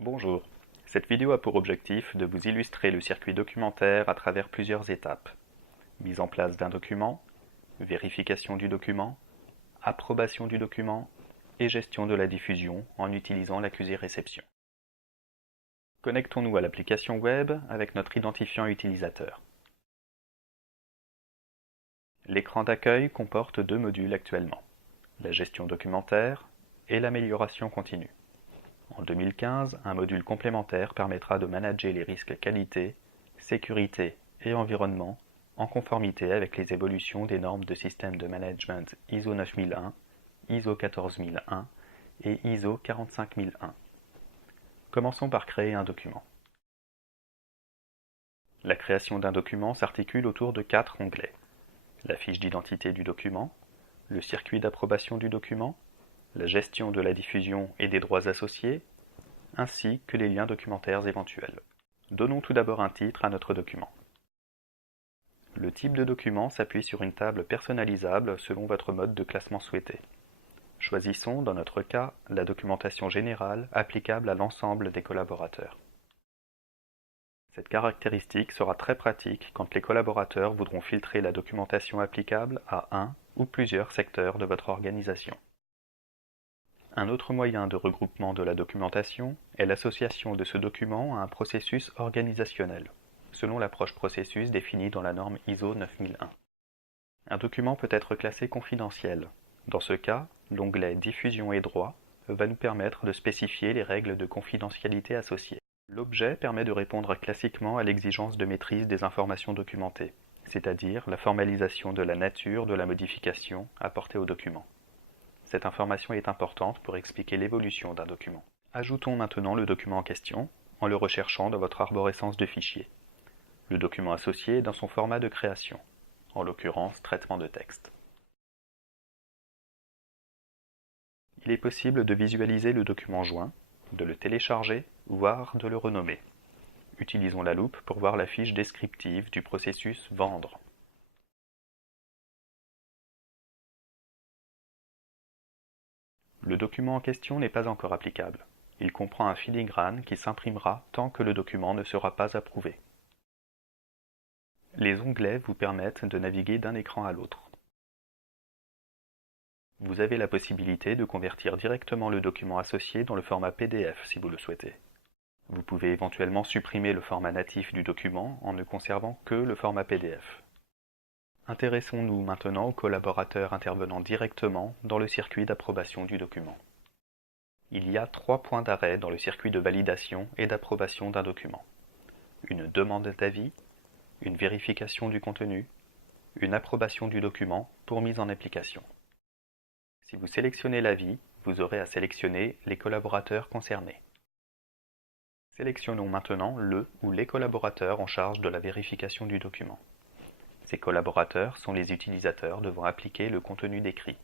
Bonjour, cette vidéo a pour objectif de vous illustrer le circuit documentaire à travers plusieurs étapes. Mise en place d'un document, vérification du document, approbation du document et gestion de la diffusion en utilisant l'accusé-réception. Connectons-nous à l'application web avec notre identifiant utilisateur. L'écran d'accueil comporte deux modules actuellement, la gestion documentaire et l'amélioration continue. En 2015, un module complémentaire permettra de manager les risques qualité, sécurité et environnement en conformité avec les évolutions des normes de système de management ISO 9001, ISO 14001 et ISO 45001. Commençons par créer un document. La création d'un document s'articule autour de 4 onglets. La fiche d'identité du document, le circuit d'approbation du document, la gestion de la diffusion et des droits associés, ainsi que les liens documentaires éventuels. Donnons tout d'abord un titre à notre document. Le type de document s'appuie sur une table personnalisable selon votre mode de classement souhaité. Choisissons, dans notre cas, la documentation générale applicable à l'ensemble des collaborateurs. Cette caractéristique sera très pratique quand les collaborateurs voudront filtrer la documentation applicable à un ou plusieurs secteurs de votre organisation. Un autre moyen de regroupement de la documentation est l'association de ce document à un processus organisationnel, selon l'approche processus définie dans la norme ISO 9001. Un document peut être classé confidentiel. Dans ce cas, l'onglet Diffusion et droits va nous permettre de spécifier les règles de confidentialité associées. L'objet permet de répondre classiquement à l'exigence de maîtrise des informations documentées, c'est-à-dire la formalisation de la nature de la modification apportée au document. Cette information est importante pour expliquer l'évolution d'un document. Ajoutons maintenant le document en question en le recherchant dans votre arborescence de fichiers. Le document associé est dans son format de création, en l'occurrence traitement de texte. Il est possible de visualiser le document joint, de le télécharger, voire de le renommer. Utilisons la loupe pour voir la fiche descriptive du processus Vendre. Le document en question n'est pas encore applicable. Il comprend un filigrane qui s'imprimera tant que le document ne sera pas approuvé. Les onglets vous permettent de naviguer d'un écran à l'autre. Vous avez la possibilité de convertir directement le document associé dans le format PDF si vous le souhaitez. Vous pouvez éventuellement supprimer le format natif du document en ne conservant que le format PDF. Intéressons-nous maintenant aux collaborateurs intervenant directement dans le circuit d'approbation du document. Il y a 3 points d'arrêt dans le circuit de validation et d'approbation d'un document. Une demande d'avis, une vérification du contenu, une approbation du document pour mise en application. Si vous sélectionnez l'avis, vous aurez à sélectionner les collaborateurs concernés. Sélectionnons maintenant le ou les collaborateurs en charge de la vérification du document. Ces collaborateurs sont les utilisateurs devant appliquer le contenu décrit.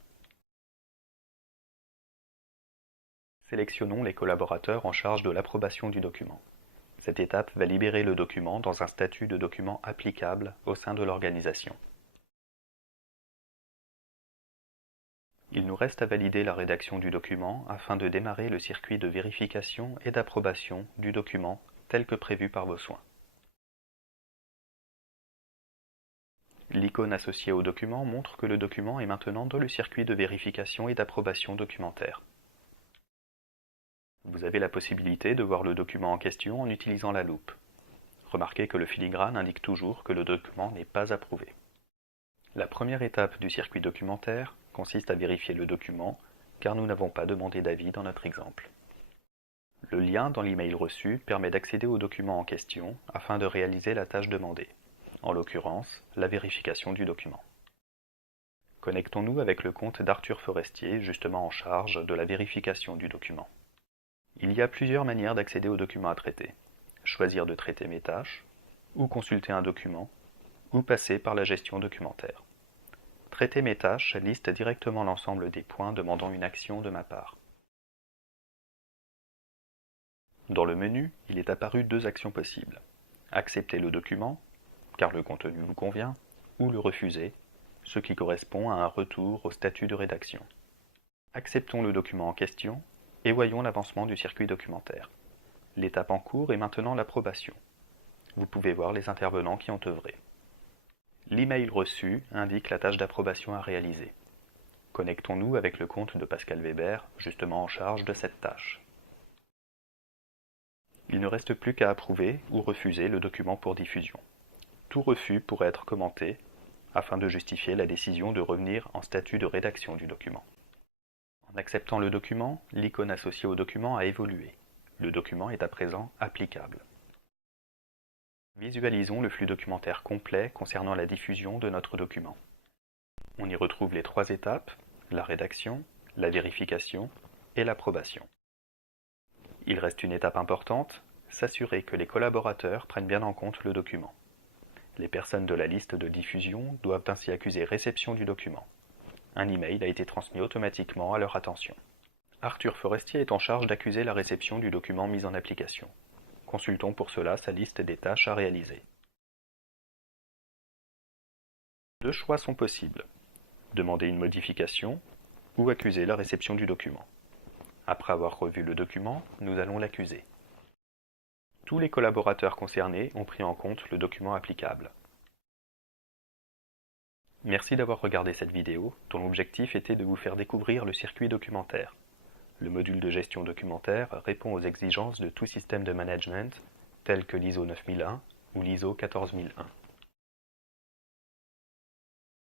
Sélectionnons les collaborateurs en charge de l'approbation du document. Cette étape va libérer le document dans un statut de document applicable au sein de l'organisation. Il nous reste à valider la rédaction du document afin de démarrer le circuit de vérification et d'approbation du document tel que prévu par vos soins. L'icône associée au document montre que le document est maintenant dans le circuit de vérification et d'approbation documentaire. Vous avez la possibilité de voir le document en question en utilisant la loupe. Remarquez que le filigrane indique toujours que le document n'est pas approuvé. La première étape du circuit documentaire consiste à vérifier le document, car nous n'avons pas demandé d'avis dans notre exemple. Le lien dans l'email reçu permet d'accéder au document en question afin de réaliser la tâche demandée, en l'occurrence la vérification du document. Connectons-nous avec le compte d'Arthur Forestier, justement en charge de la vérification du document. Il y a plusieurs manières d'accéder au document à traiter. Choisir de traiter mes tâches, ou consulter un document, ou passer par la gestion documentaire. Traiter mes tâches liste directement l'ensemble des points demandant une action de ma part. Dans le menu, il est apparu 2 actions possibles. Accepter le document, car le contenu vous convient, ou le refuser, ce qui correspond à un retour au statut de rédaction. Acceptons le document en question et voyons l'avancement du circuit documentaire. L'étape en cours est maintenant l'approbation. Vous pouvez voir les intervenants qui ont œuvré. L'email reçu indique la tâche d'approbation à réaliser. Connectons-nous avec le compte de Pascal Weber, justement en charge de cette tâche. Il ne reste plus qu'à approuver ou refuser le document pour diffusion. Tout refus pourrait être commenté afin de justifier la décision de revenir en statut de rédaction du document. En acceptant le document, l'icône associée au document a évolué. Le document est à présent applicable. Visualisons le flux documentaire complet concernant la diffusion de notre document. On y retrouve les 3 étapes, la rédaction, la vérification et l'approbation. Il reste une étape importante, s'assurer que les collaborateurs prennent bien en compte le document. Les personnes de la liste de diffusion doivent ainsi accuser réception du document. Un email a été transmis automatiquement à leur attention. Arthur Forestier est en charge d'accuser la réception du document mis en application. Consultons pour cela sa liste des tâches à réaliser. 2 choix sont possibles. Demander une modification ou accuser la réception du document. Après avoir revu le document, nous allons l'accuser. Tous les collaborateurs concernés ont pris en compte le document applicable. Merci d'avoir regardé cette vidéo, dont l'objectif était de vous faire découvrir le circuit documentaire. Le module de gestion documentaire répond aux exigences de tout système de management, tels que l'ISO 9001 ou l'ISO 14001.